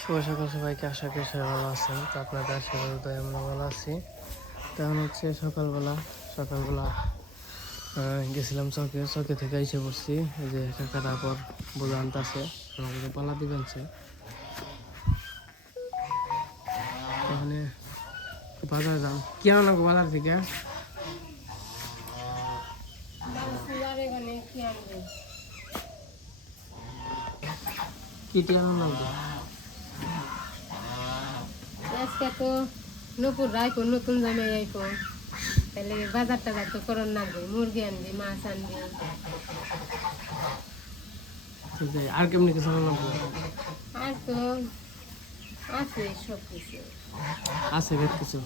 শুভ সকাল সবাইকে, আশা করি সবাই ভালো আছেন। তো আপনাদের আশীর্বাদ আমরা ভালো আছি। তেমন হচ্ছে সকালবেলা গেছিলাম চকে থেকে এসে পড়ছি। এই যে কাকা তারপর বোঝা আনতেছে, আমাকে পালা দিবেন সে। ওখানে বাজার যান, কি আনা গো বাজার থেকে? কি আনা লাগবে? আজকে তো নপুর রাইকো নতুন জামাই আইকো, তাহলে বাজার টাজার তো করন লাগবে, মুরগি আনবি, মাছ আনবি। আর কেমনি কিছু আনা লাগবে? আর তো আছে সব কিছু আছে বেশ কিছু।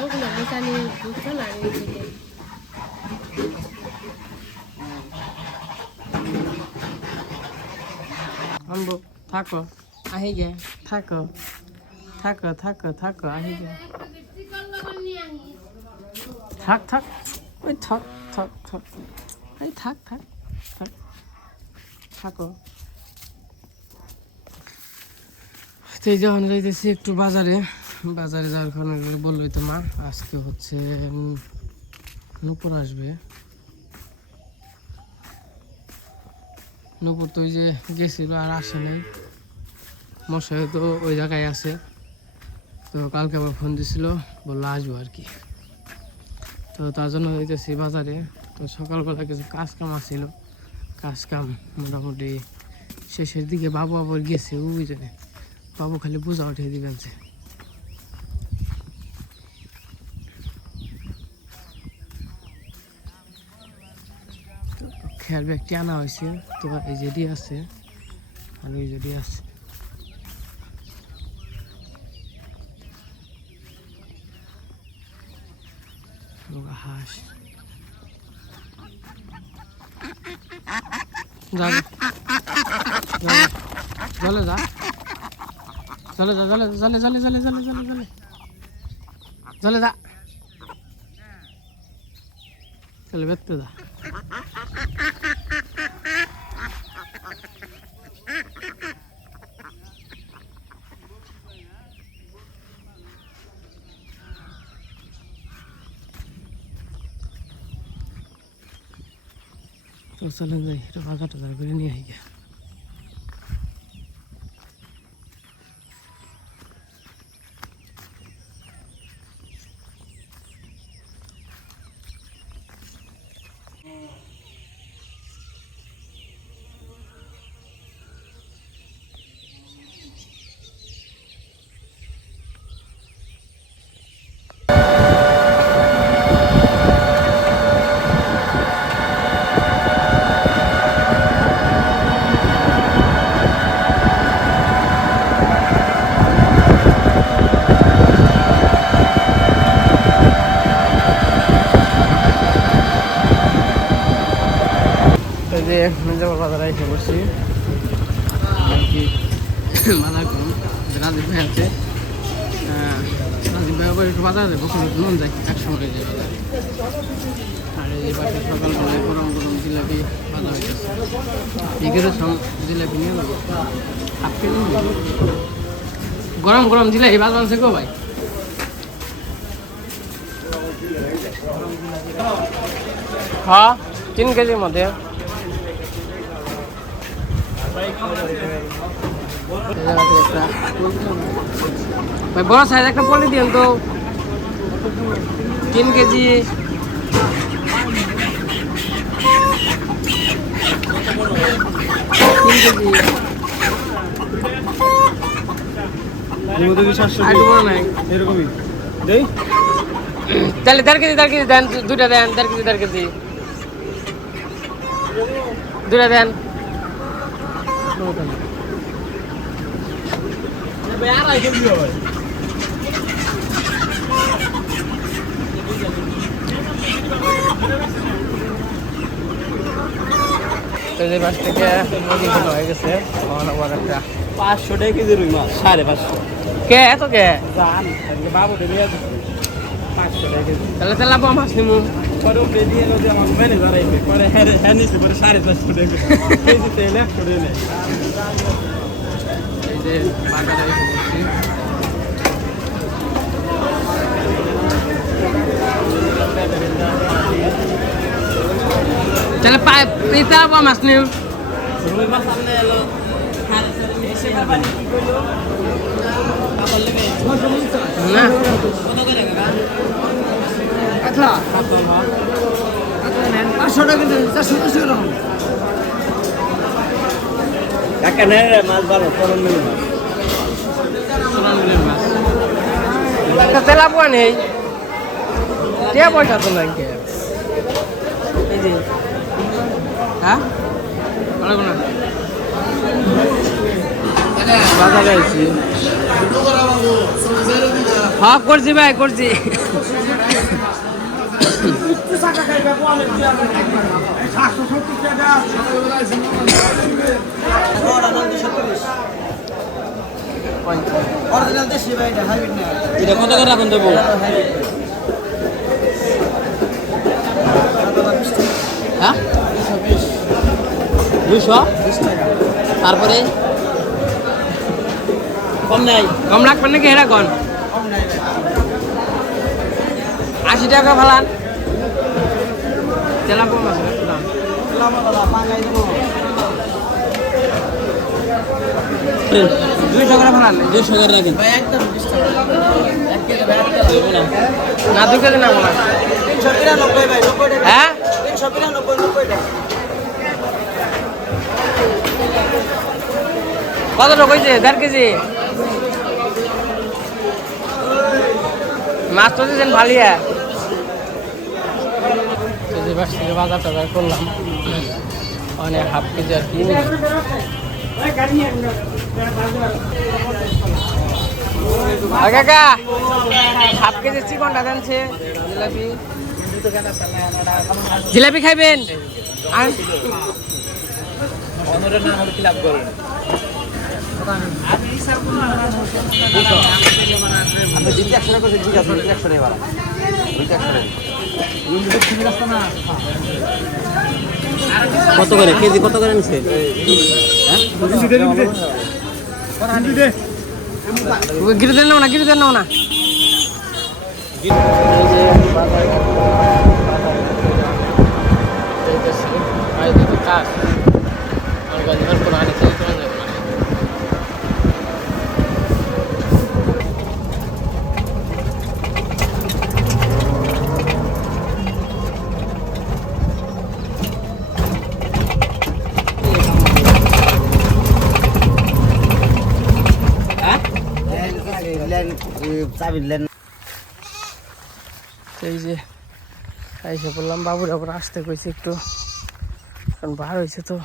ওগুলো মেশানি বুঝছো না এইদিকে। আনবো, থাকো আহি গে, থাকো থাকো থাকো থাকো আহি গে, থাক থাক ওই থাক থাক থাক এই থাক থাক থাক থাকো। তো এই যখন যাইতেছি একটু বাজারে যাওয়ার কারণে বললোই তো মা আজকে হচ্ছে নূপুর আসবে। নূপুর তো ওই যে গেছিল আর আসে নাই, মশাই তো ওই জায়গায় আছে। তো কালকে আবার ফোন দিছিল, বললো আসবো আর কি। তো তার জন্য হইতেছি বাজারে। তো সকালবেলা কিছু কাজ কাম আসছিল, কাজ কাম মোটামুটি শেষের দিকে। বাবু আবার গেছে ওই জন্য, বাবু খালি বোঝা উঠিয়ে দিবেন যে। খেয়ার ব্যাগটি আনা হয়েছে, তো এই যেটি আছে আর ওই যেটি আছে। হাঁস যা জলে যা, জলে যা, জলে জলে জলে জলে জলে জলে জলে জলে যা, চলে বেরতে যা। তো চলে যাই, এটা বাজার টাজার করে নিয়ে আই গিয়া। যে মির্জাপুর বাজারে এসে বসছি আর কি। বাজার করুন, রাজীব ভাই আছে, রাজীব ভাই আবার একটু বাজার যাবো, মন যায় একসঙ্গে যে বাজারে। আর এই পাশে সকালবেলায় গরম গরম জিলাপি বাজা হইতেছে, এগুলো সব জিলাপি নিয়ে যাবো। গরম গরম জিলাপি বাজ বানছে গো ভাই। হ্যাঁ 3 কেজির মধ্যে। ভাই বড় সাইজ একটা পলি দিন তো, 3 কেজি। 3 কেজি এরকমই দেই। তাহলে 1.5 কেজি দেন, দুইটা দেন, 1.5 কেজি দুইটা দেন। এই মাছ থেকে নদী ভালো হয়ে গেছে, আবার একটা 500 টাকা কেজি রুই মাছ, 550। কে এত কে জান বাবু দেবে 500 টাকা কেজি। তাহলে মাছ নিমু। পরে ওপরে দিয়ে এলো যে আমার ম্যানেজার আইবে পরে হ্যাঁ নিচ্ছে পরে 450 টাকা কেজি তেল 100 টাকা নেয় এই যে বাজারে এসে বসছি তাহলে পিতা বা মাছ নিউ রুই মাছ সামনে এলো এসে বাড়ি কি কইলো কাপড় লেগে না কত করে কাকা আচ্ছা 500 টাকা দিন 400 টাকা কাকা নেই মাছ ভালো চলন মিলে মাছ একটা তেলাপুয়া নেই টিয়া পয়সা তো নাই কে এই যে হ্যাঁ ভালো না বাজারে আইছি হ্যাঁ করছি ভাই করছি এটা কত করে রাখুন দেবো হ্যাঁ 220 টাকা তারপরে কম নাই কম রাখবেন নাকি হেরা কন কম নাই 80 টাকা ভালান তেলাপুয়া মাছ দাম পাঙ্গাই দেবো 200 করে ভালান 200 করে রাখেন ভাই একদম 20 টাকা 1 কেজি ভাড়া দেবো না না 2 কেজি না বলা 392 ভাই 90 টাকা হ্যাঁ 392 টাকা কত টাকা হয়েছে 1.5 কেজি মাছ তো দিয়েছেন ভালিয়া বাস থেকে বাজার টাজার করলাম অনেক হাফ কেজি আর কি কাকা হাফ কেজি চিকনটা জানছে জিলাপি জিলাপি খাইবেন আর আমি দিতে 100 টাকা করে ঠিক আছে 100 টাকা ভাড়া 100 টাকা কত করে কেজি কত করে নিছে গিরে দেন না গিরে দেন না কাজ এই যে এসে বললাম বাবুর আবার আসতে কইছে একটু কারণ বার হয়েছে তো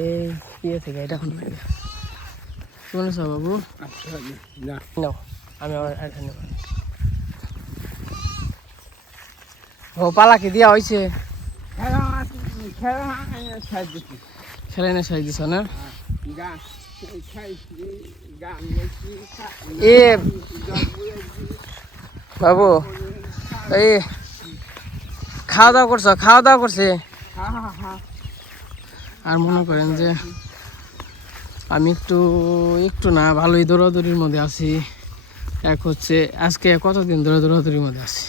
এই ইয়ে থেকে এটা এখন কেমন আছো বাবু নাও আমি আবার এটা নেব ও পালা কি দিয়া হয়েছে খেলাই না সাইজ দিছ না এ বাবু এই খাওয়া দাওয়া করছে আর মনে করেন যে আমি একটু না ভালোই দৌড়াদৌড়ির মধ্যে আছি এক হচ্ছে আজকে কতদিন দৌড়াদৌড়ির মধ্যে আছি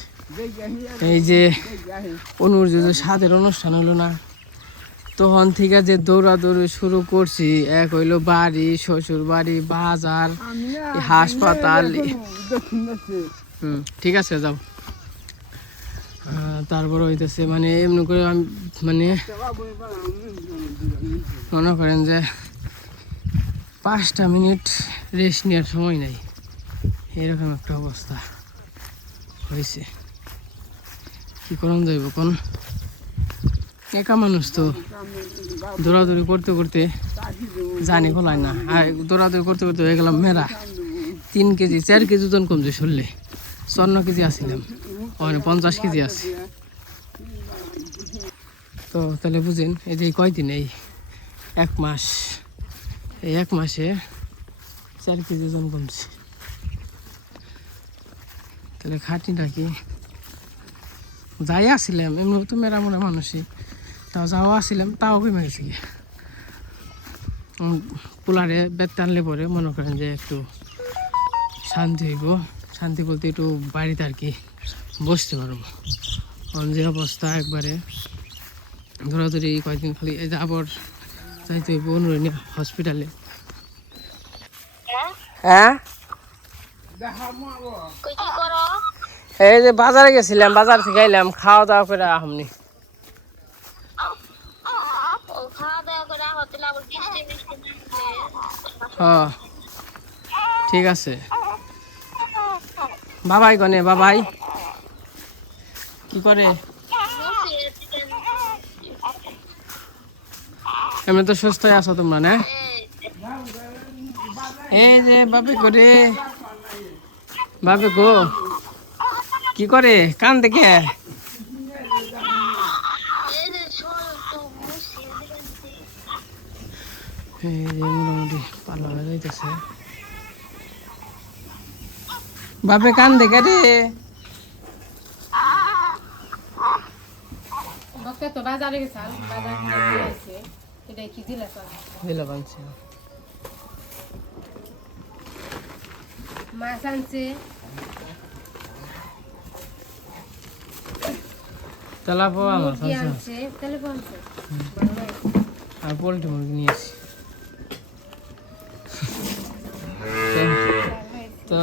এই যে অনুর যে সাদের অনুষ্ঠান হলো না তখন থেকে যে দৌড়াদৌড়ি শুরু করছি এক হইলো বাড়ি শ্বশুর বাড়ি বাজার হাসপাতাল ঠিক আছে যাও তারপর হইতেছে মানে এমনি করে আমি মানে মনে করেন যে 5টা মিনিট রেস্ট নেওয়ার সময় নাই এরকম একটা অবস্থা হয়েছে কি করুন যাইব কোন একা মানুষ তো দৌড়াদৌড়ি করতে করতে জানি খোলায় না আর দৌড়াদৌড়ি করতে করতে হয়ে গেলাম মেরা 3 কেজি 4 কেজি ওজন কমছে শরীরে 54 কেজি আসছিলাম ওখানে 50 কেজি আছে তো তাহলে বুঝেন এই যে কয়দিন এই 1 মাস এই 1 মাসে 4 কেজি ওজন কমছে তাহলে খাটিটা কি যাই আসছিলাম এমনি তো মেরামোরা মানুষই, তাও যাও আসছিলাম তাও কমে গেছে। পোলারে বেত টানলে পরে মনে করেন যে একটু শান্তি হইব, শান্তি বলতে একটু বাড়িতে আর কি বসতে পারবো। যে অবস্থা একবারে ধরাধরি কয়েকদিন খালি এই যে আবার যাইতে হইব অনুরণী হসপিটালে। হ্যাঁ এই যে বাজারে গেছিলাম, বাজার থেকে এলাম, খাওয়া দাওয়া করে আহমনি। হ্যাঁ ঠিক আছে, বাবাই গনে বাবাই কি করে? এমনি তো সুস্থ আছো তোমরা না? এই যে বাপে করে, বাপে গো কি করে কান দেখে? এই যে মোটামুটি পালা হয়ে যাইতেছে। বাপে কান দেখে রে। বকে তো বাজারে গেছাল, বাজার থেকে আইছে, এটা কি দিলা পাল? দিলা বানছে। মাছ আনছে, তেলাপো আমার মুরগি আনছে, তাহলে বলছে আর পোল্ট্রি মুরগি নিয়েছি। তো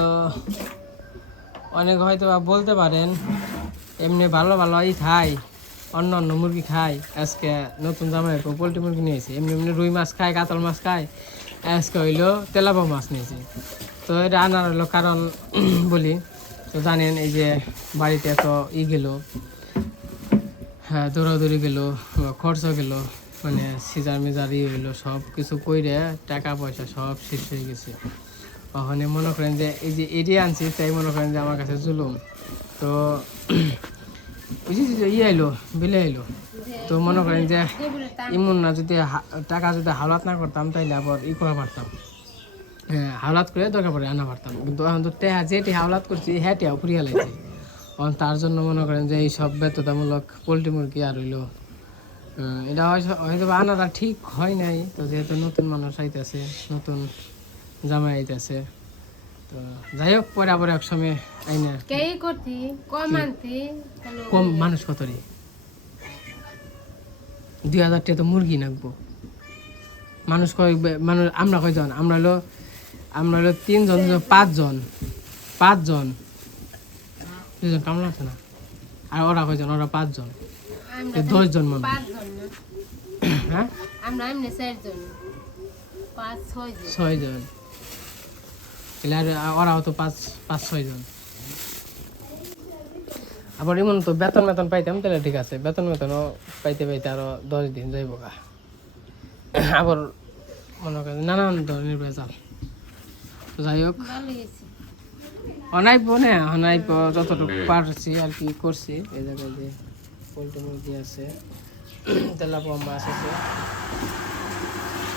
অনেক হয়তো বলতে পারেন এমনি ভালো ভালো খাই, অন্য অন্য মুরগি খাই, আজকে নতুন জামাই পোল্ট্রি মুরগি নিয়েছি। এমনি এমনি রুই মাছ খাই, কাতল মাছ খাই, আজকে হইলো তেলাপো মাছ নিয়েছি। তো এটা আনার হলো কারণ বলি, তো জানেন এই যে বাড়িতে এত গেল, হ্যাঁ দৌড়াদৌড়ি গেল, খরচ গেল, মানে সিজার মিজার হইলো, সব কিছু কইরে টাকা পয়সা সব শেষ হয়ে গেছে। ওখানে মনে করেন যে এই যে এরিয়া আনছি, তাই মনে করেন যে আমার কাছে জুলুম। তো বুঝেছি যে আইলো বিলে আইলো, তো মনে করেন যে এমন না যদি টাকা যদি হাওলাত না করতাম তাইলে আবার করা পারতাম, হ্যাঁ হাওলাত করে দরকার পড়ে আনা পারতাম। কিন্তু এখন তো যেটি হাওলাত করছি হ্যাঁ টিয়াও ফুরিয়া লাগছে। তার জন্য মনে করেন যে এই সব ব্যর্থতামূলক পোলট্রি মুরগি আর হইলো এটা হয়তো আনাটা ঠিক হয় নাই। তো যেহেতু নতুন মানুষ আইতেছে, নতুন জামাই আইতেছে, তো যাই হোক পরে আবার এক সময় আইনা কম মানুষ কত রে 2000 টাকা তো মুরগি নাকবো। মানুষ কয় মানুষ আমরা কয়জন? আমরা হলো 3 জন, 5 জন, 2জন কামলা আছে না, আর ওরা কয়জন? ওরা 5 জন, 10 জন মানুষ। হ্যাঁ আমরা এমনি 4 জন, 6 জন, ওরাও তো 5-6 জন। আবার এমন তো বেতন পাইতাম তাহলে ঠিক আছে, বেতনও পাইতে পাইতে আরো 10 দিন যাইব গা। আবার মনে করেন নানান ধরনের বেজাল। যাই হোক অনাইব না, অনাইব যতটুকু পারছি আর কি করছি। এই জায়গায় যে পোল্ট্রি মুরগি আছে, তেলাপো মাছ আছে,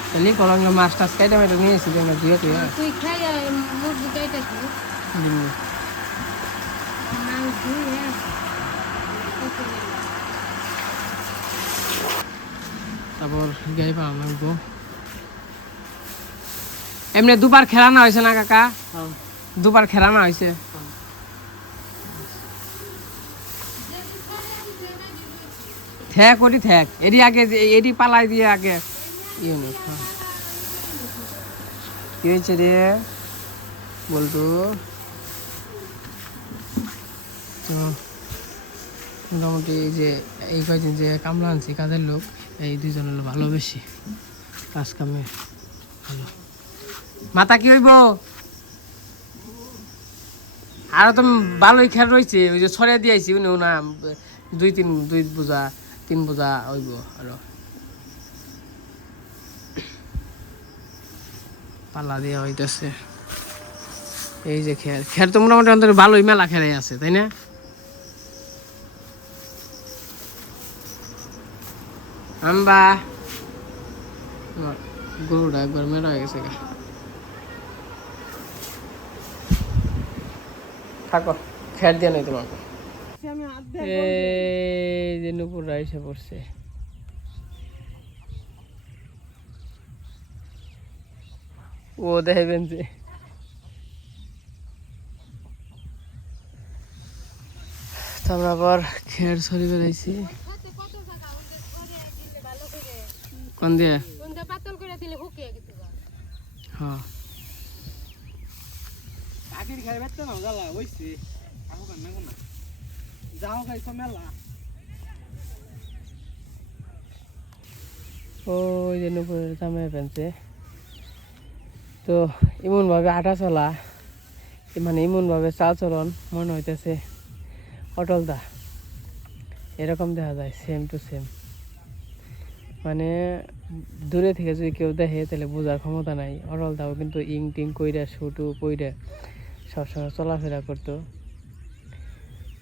তাহলে কলঙ্গ মাছ টাছ কাইটা মেটা নিয়েছি দিয়ে তুই খাই মুরগি কাইটা তারপর গাই পাওয়া লাগবো। এমনি দুবার খেলানো হয়েছে না কাকা? দুবার খেলানো হয়েছে। ঠেক ওটি ঠেক এটি আগে এটি পালাই দিয়ে আগে কি হয়েছে রে বলতো? তো মোটামুটি এই যে এই কয়েকদিন যে কামলা আনছি কাজের লোক, এই 2 জন হলো ভালো, বেশি কাজ কামে ভালো। মাথা কি হইব? আরো তো ভালোই খেয়াল রয়েছে, ওই যে ছড়িয়ে দিয়েছি উনি না 2 বোঝা 3 বোঝা হইব। আরো পাল্লা দিয়ে হইতেছে। এই যে খের তো মোটামুটি অন্তত ভালোই মেলা খেলাই আছে, তাই না? আম্বা গরুটা একবার মেরা হয়ে গেছে। থাকো খের দিয়ে নেই তোমাকে। এই যে নুপুররা এসে পড়ছে। ও দেখবেন যে আমরা আবার খের ছড়ি বেড়াইছি। কোন দিয়ে? হ্যাঁ ওই যে নুপুরের দামে ফেলছে। তো এমনভাবে হাঁটা চলা, মানে এমনভাবে চাল চলন মনে হইতেছে অটলদা এরকম দেখা যায়, সেম টু সেম। মানে দূরে থেকে যদি কেউ দেখে তাহলে বোঝার ক্ষমতা নাই। অটলদাও কিন্তু ইং টিং কইরা শুটু পইরা সবসময় চলাফেরা করতো।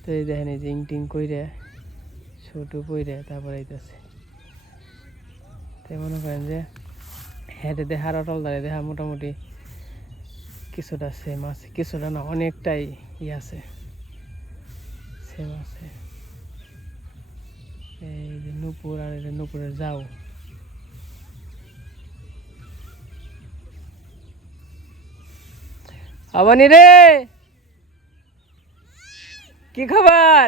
তো এই দেখেন এই যে ইং টিং কইরা শুটু পইরা তারপরে আইতেছে। তাই মনে করেন যে হেঁটে দেখার অটলদারে দেখা মোটামুটি কিছুটা সেম আছে, কিছুটা না অনেকটাই আছে, সেম আছে। এই যে নুপুর আর এই যে নুপুরের যাও। আবানি রে, কি খবর?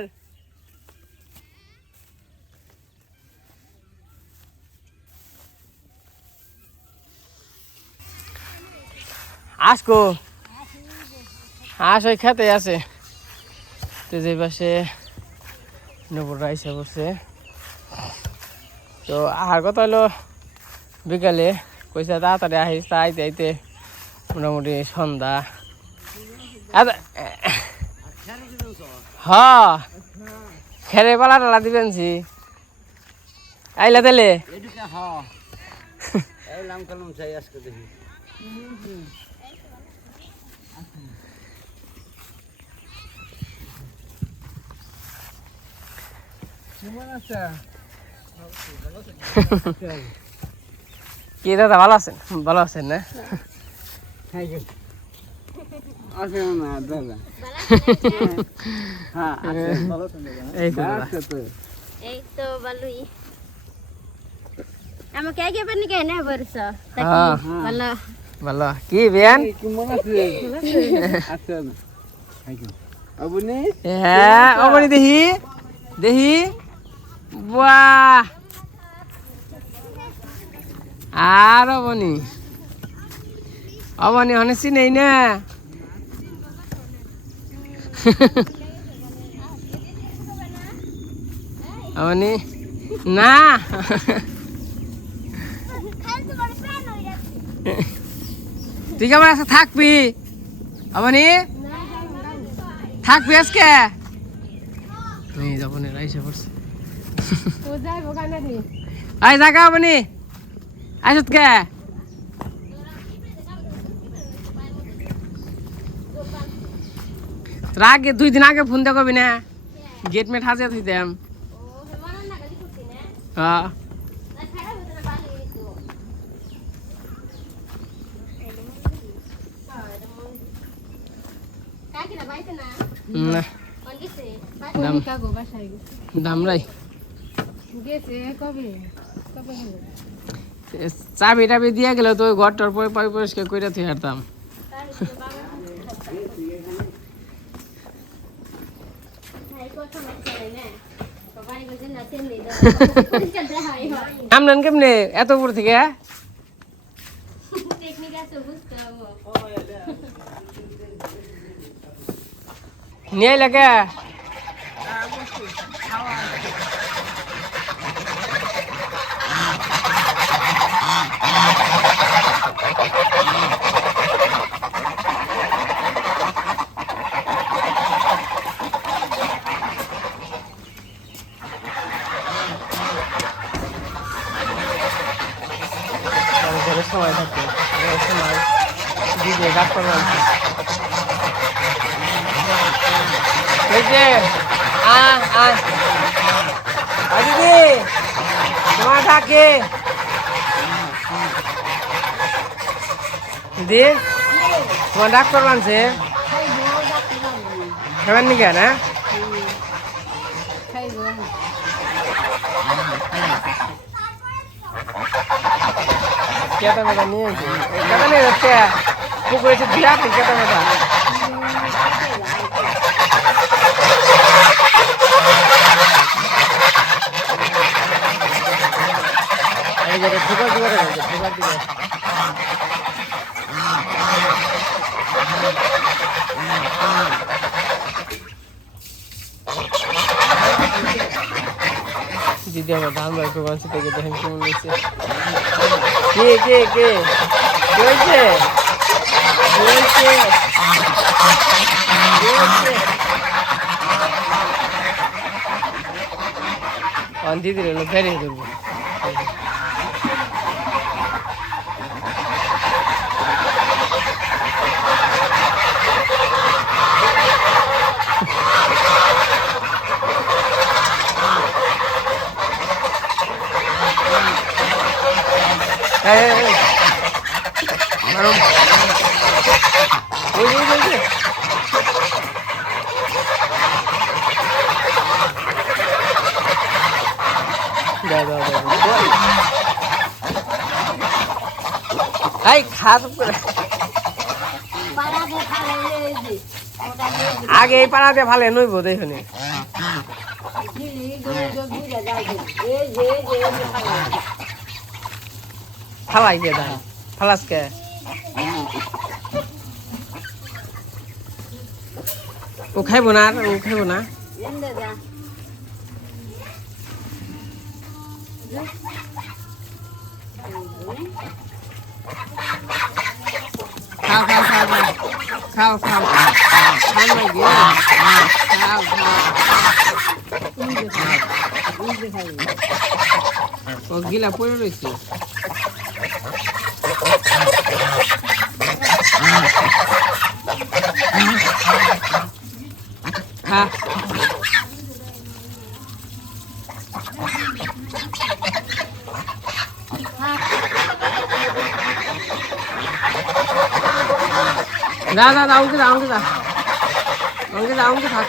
আসকো ওই খেতে আছে। তো যে পাশে নুপুররা এসে পড়ছে। তো আহার কথা হলো বিকালে, কইসা তাড়াতাড়ি আহিস, তা আইতে আইতে মোটামুটি সন্ধ্যা। হ্যাঁ খেরে পালা টালা দিবেনছি আইলা তাহলে কি দাদা ভালো আছেন? ভালো আছেন না? এই তো ভালোই। আমাকে আগে পানি কেন বলছ? ভালো ভালো। কি বেন? হ্যাঁ অবনি দেখি দেখি। বাহ, আর অবনি অবনি অনেছি নেই না। অবনি না তুই কেমন আছে? থাকবি অবনি? থাকবি আজকে? যাবো না, রাইসা পড়ছে। আই জাগা অবনি আইসত কে? আগে 2 দিন আগে ফোন দিয়ে কবি না, গেট মেট হাজিয়া দিতাম। হ্যাঁ দামরাই চাবি টাবি দিয়ে গেলে তো ওই ঘরটার পরে পরিষ্কার করে থুই হারতাম। নামলেন কেমনে এত উপর থেকে? নিয়ে লাগে ঘরের সময় থাকে, সময় দিদি ডাক্তার আনছে। দিদি তোমার ডাকে দিদি, তোমার ডাক্তার আনছে। খাবেন নি কেন? কেতা মেটা নিয়েছে কেতা নিয়ে যাচ্ছে পুকুরে এসে দিয়া কেতা মেটা এই যে ঠোকা দিবে ঠোকা দিবে দিদি আমার ধান ভাই প্রবাস থেকে দেখেন কেমন হয়েছে কে কে কে কে হয়েছে দিদি বেরিয়ে করবো আগে এই পাড়াতে ভালো নইব দেখুন ফালাই কে দাম ফালাস কে ও খাইব না ও খাইব না খাও খাও খাও খাও খাও খাও ও গিলা পড়ে রয়েছে হ্যাঁ দা দা দা আমাকে দা আমাকে দা আমাকে দা আমাকে থাক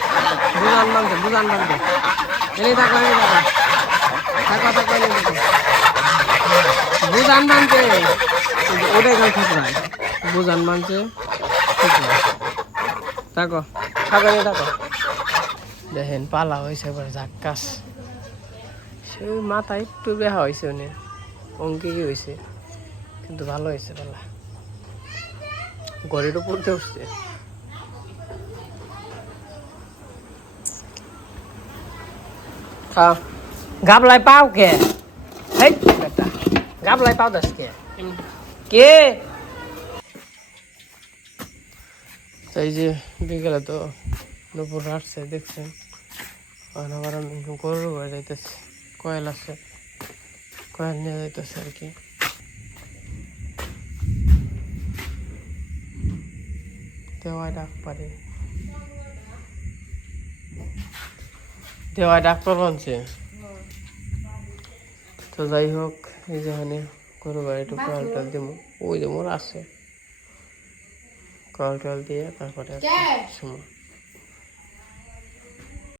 বুঝান বান্ধে এই থাকো এই থাকো থাকো থাকো বুঝান বান্ধে ওটাই গাল ঠিক না বুঝান বান্ধে ঠিক না থাকো থাকো এই থাকো দেখেন পালা হয়েছে এবার ঝাক্কাস সেই মাথা একটু বেহা হয়েছে উনি অঙ্কে কি হয়েছে কিন্তু ভালো হয়েছে পালা ঘরের উপর দিয়ে উঠছে গাবলাই পাও কে গাবলাই পাও দাস কে কে এই যে বিকেলে তো দুপুর আসছে দেখছেন আবার আমি গরুর ঘরে যাইতেছি কয়েল আছে কয়েল নিয়ে যাইতেছে আর কি দেওয়ায় ডাক পারে দেওয়ায় ডাক্তার বানছে তো যাই হোক এই যেখানে গরু গাড়ি একটু কয়েল টল দিব ওই যে মোর আছে কয়েল টল দিয়ে তারপরে সময়